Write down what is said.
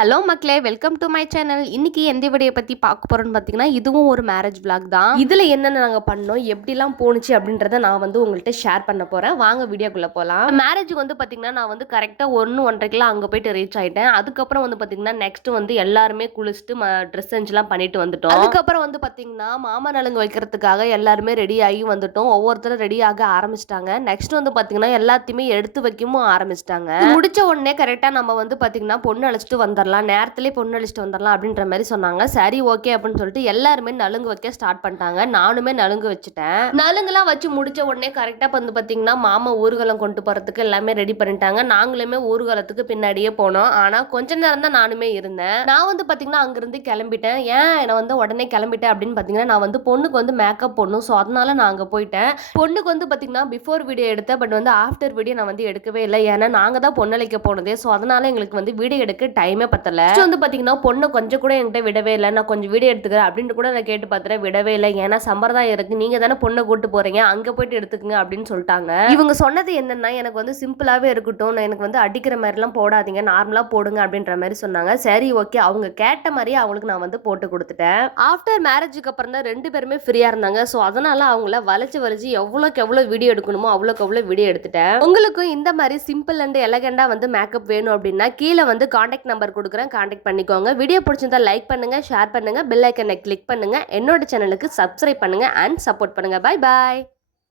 Hello மக்களே, welcome to my channel. இன்னைக்கு எந்த வீடியோ பற்றி பார்க்க போகிறோன்னு பார்த்தீங்கன்னா, இதுவும் ஒரு மேரேஜ் vlog தான். இதில் என்னென்ன நாங்கள் பண்ணோம், எப்படிலாம் போணுச்சு அப்படின்றத நான் உங்கள்கிட்ட ஷேர் பண்ண போகிறேன். வாங்க வீடியோக்குள்ளே போகலாம். மேரேஜுக்கு பார்த்தீங்கன்னா நான் கரெக்டாக 1-1:30க்கெலாம் அங்கே போயிட்டு ரீச் ஆகிட்டேன். அதுக்கப்புறம் பார்த்தீங்கன்னா நெக்ஸ்ட் எல்லாருமே குளிச்சுட்டு ட்ரெஸ் சேஞ்ச்லாம் பண்ணிட்டு வந்துட்டோம். அதுக்கப்புறம் பார்த்தீங்கன்னா மாமா நலுங்கு வைக்கிறதுக்காக எல்லாருமே ரெடி ஆகி வந்துட்டோம். ஒவ்வொருத்தரும் ரெடி ஆக ஆரம்பிச்சிட்டாங்க. நெக்ஸ்ட் பார்த்தீங்கன்னா எல்லாத்தையுமே எடுத்து வைக்கவும் ஆரம்பிச்சிட்டாங்க. முடிச்ச உடனே கரெக்டாக நம்ம பார்த்தீங்கன்னா பொண்ணு அழைச்சிட்டு வந்துடலாம், நேரத்திலே பொண்ணு அழைச்சிட்டு வந்துடலாம் அப்படின்ற மாதிரி சொன்னாங்க. சரி ஓகே அப்படின்னு சொல்லிட்டு எல்லாருமே நலுங்கு வைக்க ஸ்டார்ட் பண்ணிட்டாங்க. நானுமே நலுங்கு வச்சுட்டேன். நலுங்குலாம் வச்சு முடிச்ச உடனே கரெக்டா பார்த்தீங்கன்னா மாமா ஊர்வலம் கொண்டு போறதுக்கு எல்லாமே ரெடி பண்ணிட்டாங்க. நாங்களுமே ஊர்வலத்துக்கு பின்னாடியே போனோம். ஆனா கொஞ்ச நேரம் தான் நானுமே இருந்தேன். நான் பார்த்தீங்கன்னா அங்கிருந்து கிளம்பிட்டேன். ஏன் நான் உடனே கிளம்பிட்டேன் அப்படின்னு பார்த்தீங்கன்னா நான் பொண்ணுக்கு மேக்கப் போடணும். ஸோ அதனால நான் அங்கே போயிட்டேன். பொண்ணுக்கு பார்த்தீங்கன்னா பிஃபோர் வீடியோ எடுத்தேன். பட் ஆஃப்டர் வீடியோ நான் எடுக்கவே இல்லை. ஏன்னா நாங்கள் தான் பொண்ணழைக்க போனதே. ஸோ அதனால எங்களுக்கு வீடியோ எடுக்க டைமே பத்தல. பாத்தீங்கன்னா பொண்ணு கொஞ்சம் கூட என்கிட்ட விடவே இல்லை. நான் கொஞ்சம் வீடியோ எடுத்துக்கிறேன் அப்படின்னு கூட நான் கேட்டு பார்த்துறேன், விடவே இல்லை. ஏன்னா சம்பிரதாயம் இருக்கு, நீங்க தானே பொண்ணை கூட்டு போறீங்க, அங்க போயிட்டு எடுத்துக்கங்க அப்படின்னு சொல்லிட்டாங்க. இவங்க சொன்னது என்னன்னா எனக்கு சிம்பிளாவே இருக்கட்டும், எனக்கு அடிக்கிற மாதிரி எல்லாம் போடாதீங்க, நார்மலா போடுங்க அப்படின்ற மாதிரி சொன்னாங்க. சரி ஓகே, அவங்க கேட்ட மாதிரியே அவங்களுக்கு நான் போட்டு கொடுத்துட்டேன். ஆஃப்டர் மேரேஜுக்கு அப்புறம் தான் 2 பேருமே ஃப்ரீயா இருந்தாங்க. ஸோ அதனால அவங்கள வளைச்சு எவ்வளோக்கு எவ்வளோ வீடியோ எடுக்கணுமோ அவ்வளோக்கு எவ்வளோ வீடியோ எடுத்துட்டேன். உங்களுக்கும் இந்த மாதிரி சிம்பிள் அண்ட் எலகண்டா மேக்கப் வேணும் அப்படின்னா கீழே கான்டாக்ட் நம்பர் கொடுக்குறேன், கான்டாக்ட் பண்ணிக்கோங்க. வீடியோ பிடிச்சிருந்தா லைக் பண்ணுங்க, ஷேர் பண்ணுங்க, பெல் ஐக்கனை கிளிக் பண்ணுங்க, என்னோட சேனலுக்கு சப்ஸ்கிரைப் பண்ணுங்க அண்ட் சப்போர்ட் பண்ணுங்க. Bye bye.